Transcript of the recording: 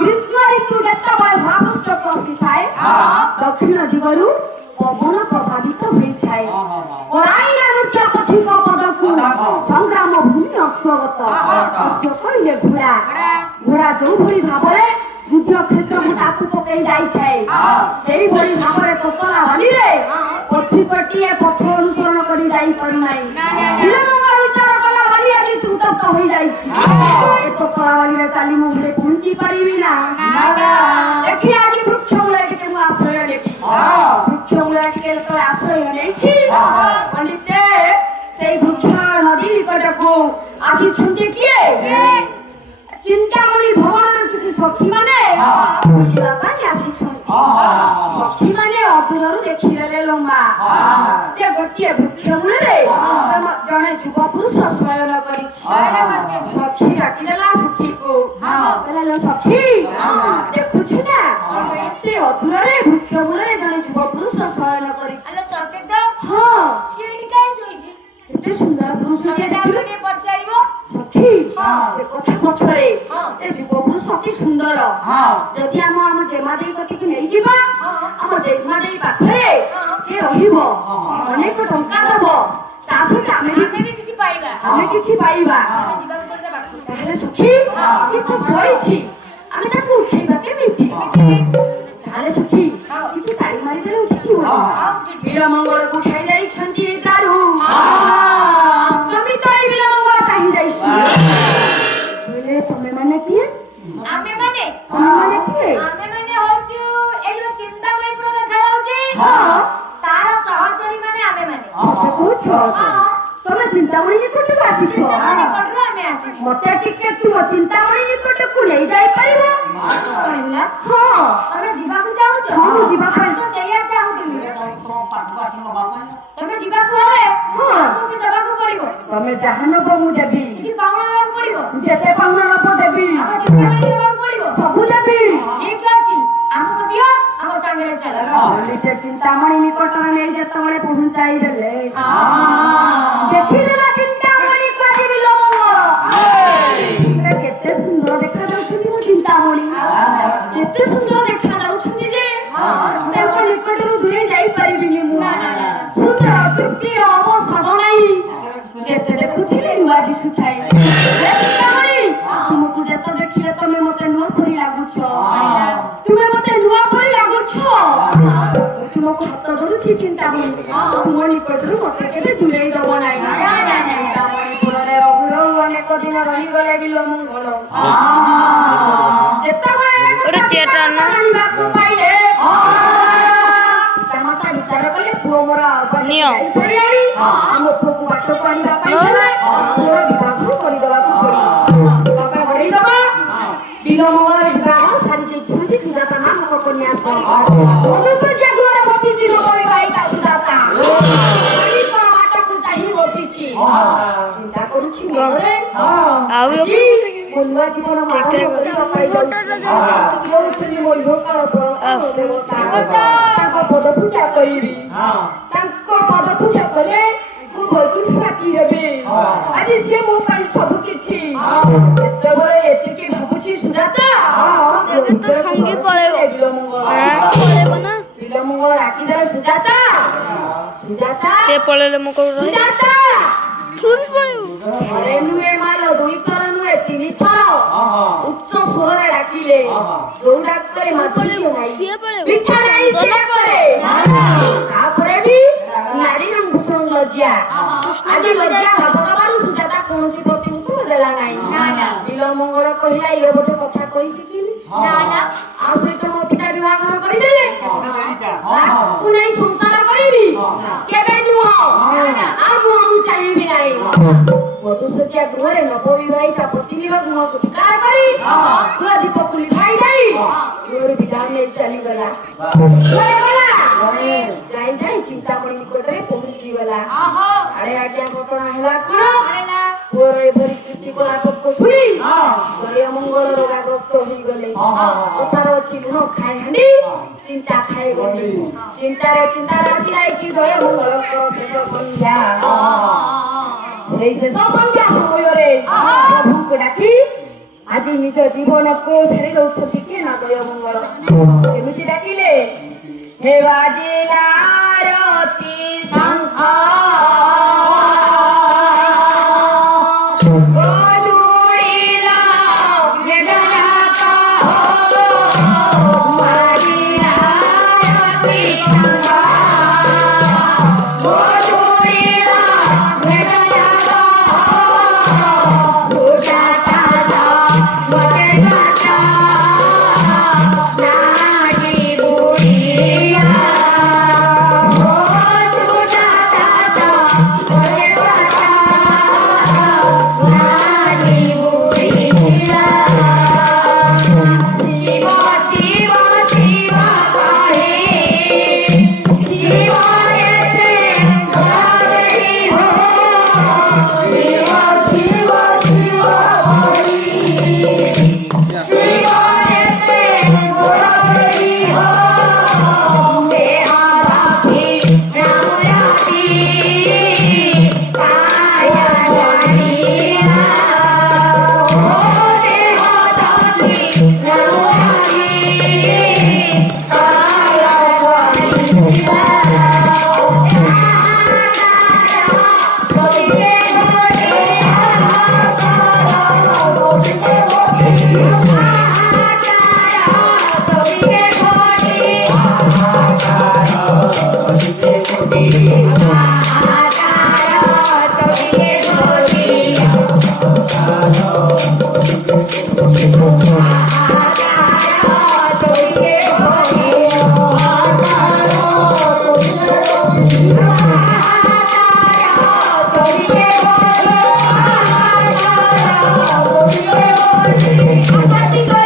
ଗ୍ରୀଷ୍ମ ଋତୁ ଯେତେବେଳେ ମହାପୃଷ୍ଠକୁ ଆସିଥାଏ ଦକ୍ଷିଣ ଦିଗରୁ ପବନ ପ୍ରଭାବିତ ହୋଇଥାଏ। କରାଇଲା ନୃତ୍ୟ ପଥିକ ପଦକୁ ସଂଗ୍ରାମ ଭୂମି ଅଶ୍ୱଗତ ଅଶ୍ଵ କହିଲେ ଘୋଡ଼ା। ଘୋଡ଼ା ଯୋଉଭଳି ଭାବରେ ଯୁଦ୍ଧ କ୍ଷେତ୍ରକୁ ତାକୁ ପକେଇ ଯାଇଥାଏ ସେଇଭଳି ଭାବରେ ତୋତଲା ବାଲିରେ ପଥିକଟିଏ ପଥ ଅନୁସରଣ କରି ଯାଇପାରୁନାହିଁ। ବିଚାର କଲା ବାଲି ଆଜି ଉତ୍ତପ୍ତ ହୋଇଯାଇଛି। ଏ ତୋତଲା ବାଲିରେ ଚାଲି ମୁଁ ଘରେ ପହଞ୍ଚି ପାରିବି ନା। ଦେଖି ଆଜି ବୃକ୍ଷ ମୂଳେ ଟିକେ ମୁଁ ଆଶ୍ରୟ ନେବି। ବୃକ୍ଷ ମୂଳେ ଟିକେ ଯେତେବେଳେ ଆଶ୍ରୟ ନେଇଛି ପଣ୍ଡିତ ସେଇ ବୃକ୍ଷ ନଦୀ ନିକଟକୁ ଆସିଛନ୍ତି କିଏ? ଚିନ୍ତାମଣି ଭବନର କିଛି ସଖୀ ମାନେ ବୁଲିବା ପାଇଁ ଆସିଛନ୍ତି। ସଖୀ ମାନେ ଅଦୂରରୁ ଦେଖିଦେଲେ ଲୋମା ଯେ ଗୋଟିଏ ବୃକ୍ଷ ମୂଳରେ ଜଣେ ଯୁବ ପୁରୁଷ ଶୟନ କରିଛି। ସଖୀ ଡାକିଦେଲା ସଖୀକୁ, କହିଲା ସଖୀ ଦେଖୁଛୁ ନା ସେ ଅଦୂରରେ ବୃକ୍ଷ ମୂଳରେ ଜଣେ ଯୁବ ପୁରୁଷ ଶୟନ କରିଛି। ହଁ କେତେ ସୁନ୍ଦର ପୁରୁଷଟିଏ ଦେଖିଲୁ। ପଚାରିବ ସଖୀ ସେ କଥା ପଛରେ ଏ ଯୁବ ପୁରୁଷ ଅତି ସୁନ୍ଦର। ଯଦି ଆମ ଜେମା ଦେଇ କତିକି ନେଇଯିବା ଆମ ଜେମା ଦେଇ ପାଖରେ ସେ ରହିବ, ଅନେକ ଟଙ୍କା ଦବ, ତା ସହିତ ଆମେ ବି କିଛି ପାଇବା। ତାହେଲେ ସଖୀ ସେ ତ ଶୋଇଛି, ଆମେ ତାକୁ ଉଠେଇବା କେମିତି? ତାହେଲେ ସଖୀ କିଛି ତାଳି ମାରିଦେଲେ ଉଠିଯିବ। ବିଳମଙ୍ଗଳକୁ ଉଠାଇ ଯାଇଛନ୍ତି ନିଦ୍ରାରୁ। ତମେ ମାନେ କିଏ? ଆମେ ମାନେ କିଏ? ହଉଛୁ ଏଇ ଯୋଉ ଚିନ୍ତାମଣିପୁର ଦେଖାଯାଉଛି ତାର ସହଚରୀ ମାନେ ଆମେ ମାନେ। ତମେ ଚିନ୍ତାମଣି ନିକଟକୁ ଆସିଛ? ନିକଟରୁ ଆମେ ଆସିଛୁ। ମତେ ଟିକେ ତୁମ ଚିନ୍ତାମଣି ନିକଟକୁ ନେଇ ଯାଇପାରିବ? ତମେ ଯିବାକୁ ଚାହୁଁଛ? ମୁଁ ଯିବା ପାଇଁ ତ ସେଇଆ ଚାହୁଁଥିଲି। ତମେ ଯିବାକୁ ହେଲେ ଆମକୁ ଦେବାକୁ ପଡିବ। ତମେ ଯାହା ନବ ମୁଁ ଦେବି। କିଛି ପାଉଣା ଦେବାକୁ ପଡିବ। ଯେତେ ପାଉଣା ନବ ଦେବି। ଆମ ଚିନ୍ତାମଣି ଦେବାକୁ ପଡିବ। ସବୁ ଦେବି। ଠିକ ଅଛି, ଆମକୁ ଦିଅ, ଆମ ସାଙ୍ଗରେ ଚାଲ। ଚିନ୍ତାମଣି ନିକଟରେ ନେଇ ଯେତେବେଳେ ପହଞ୍ଚାଇ ଦେଲେ ଦେଖିଦେଲା ଚିନ୍ତାମଣି କେତେ ସୁନ୍ଦର ଦେଖାଯାଉଛନ୍ତି ମୋ ଚିନ୍ତାମଣି। କେତେ ସୁନ୍ଦର ଦେଖାଯାଉଛନ୍ତି ଯେ ତାଙ୍କ ନିକଟରୁ ଦୂରେଇ ଯାଇପାରିବିନି ମୁଁ। ସୁନ୍ଦର ତୃପ୍ତିର ଅବସାଦ ନାହିଁ, ଯେତେ ଦେଖୁଥିଲେ ନୂଆ ଦିଶୁଥାଏ। ତୁମକୁ ଯେତେ ଦେଖିଲେ ତମେ ମତେ ନୂଆ ପରି ଲାଗୁଛ। ତୁମେ ମତେ ନୂଆ ପରି ଲାଗୁଛ। ତୁମକୁ ହାତ ଯୋଡୁଛି ଚିନ୍ତାମଣି, ତୁମ ନିକଟରୁ ମତେ କେବେ ଦୂରେଇ ଦବ ନାହିଁ। ଅନେକ ଦିନ ରହିଗଲେ ବିଳମଙ୍ଗଳ। ଯେତେବେଳେ ଜାଣିବାକୁ ପାଇଲେ ପିତାମାତା ବିଚାର କଲେ ପୁଅ ମୋର ଯାଇସାରିଲାଣି, ଆମ ପୁଅକୁ ବାଟକୁ ଆଣିବା ପାଇଁ ହେଲେ ପୁଅର ବିବାହ କରିଦେବାକୁ ପଡିବ। ବାପା ବଢେଇ ଦବା ବିଳମଙ୍ଗଳ ବିବାହ ସାରି ଦେଇଛନ୍ତି ସୁଜାତା ନାମକ କନ୍ୟା ଘରେ ବସିଛି ନବବିବାହିତା ସୁଜାତା। ବାଟକୁ ଚାହିଁ ବସିଛି, ଚିନ୍ତା କରୁଛି ମନରେ ନୂଆ ଜୀବନ ତାଙ୍କ ପଦ ପୂଜା କରିବି। ତାଙ୍କ ପଦ ପୂଜା କଲେ ମୁଁ ବୈକୁଣ୍ଠ ପ୍ରାପ୍ତି ହେବି। ଆଜି ସିଏ ମୋ ପାଇଁ ସବୁ କିଛି। ଯେତେବେଳେ ଏତିକି ଭାବୁଛି ସୁଜାତା ବିଳମଙ୍ଗଳ ଡାକିଦେଲେ ସୁଜାତା। ସେ ପଳେଇଲେ ମୁଁ କୋଉ ସୁଜାତା ଥରେ ନୁହେଁ ମାଲ ଦୁଇ ଥର ନୁହେଁ ତିନି ଥର ଉଚ୍ଚ ସ୍ୱରରେ ଡାକିଲେ। ଯୋଉ ଡାକରେ ପିଠା ନାହିଁ ସେ ଡାକରେ। ତାପରେ ବି ନାରୀ ଭୂଷଣ ଲଜ୍ଜା। ଆଜି ଲଜ୍ଜା ଭାବ ଦେବାରୁ ସୁଜାତା କୌଣସି ପ୍ରତି ଉତ୍ତର ଦେଲା ନାହିଁ। ବିଳମଙ୍ଗଳ କହିଲା ଇଏ ଗୋଟେ କଥା କହି ଶିଖିଲି। ଆ ସହିତ ମୋ ପିତା ବିବାହ କରିଦେଲେ ତାକୁ ନେଇ ସଂସାର କରିବି କେବେ ନୁହଁ। ଆଉ ମୁଁ ଚାହିଁବି ନାହିଁ। ମଧୁଶଯ୍ୟା ଗୃହରେ ନବବିବାହିତା ପତ୍ନୀର ଗୁଣକୁ ବିକାର କରି ଦୀପକୁ ଲିଭାଇ ଦେଇ ଗୃହରୁ ବିଦାୟ ନେଇ ଚାଲିଗଲା। ଯାଇ ଯାଇ ଚିନ୍ତାମଣି ନିକଟରେ ପହଞ୍ଚିଗଲା। ଆଡେ ଆଜ୍ଞା ଘଟଣା ହେଲା କଣ? ପୁଅର ଏଭଳି କୀର୍ତ୍ତି କଳାପକୁ ଶୁଣି ଜୟ ମଙ୍ଗଳ ରୋଗାଗ୍ରସ୍ତ ହୋଇଗଲେ। କଥାର ଅଛି ଲୁଣ ଖାଏ ହାଣ୍ଡି ଚିନ୍ତା ଖାଏ ଗଣ୍ଡି। ଚିନ୍ତାରେ ଆସି ଯାଇଛି ଜୟ ମଙ୍ଗଳଙ୍କର ଶେଷ ସନ୍ଧ୍ୟା। ସେଇ ଶେଷ ସନ୍ଧ୍ୟା ସମୟରେ ପ୍ରଭୁଙ୍କୁ ଡାକି ଆଜି ନିଜ ଜୀବନକୁ ଛାଡ଼ି ଦଉଛନ୍ତି କିଏ ନା ଦୟ ମଙ୍ଗଳ କେମିତି ଡାକିଲେ ହେ ବାଜିଲା ରତି ଶଙ୍ଖ ଗଜୁଡ଼ିଲା ମେଘନାଦ ବାଜିଲା ରତି ଶଙ୍ଖ ଗଜୁଡ଼ିଲା ମେଘନାଦ Así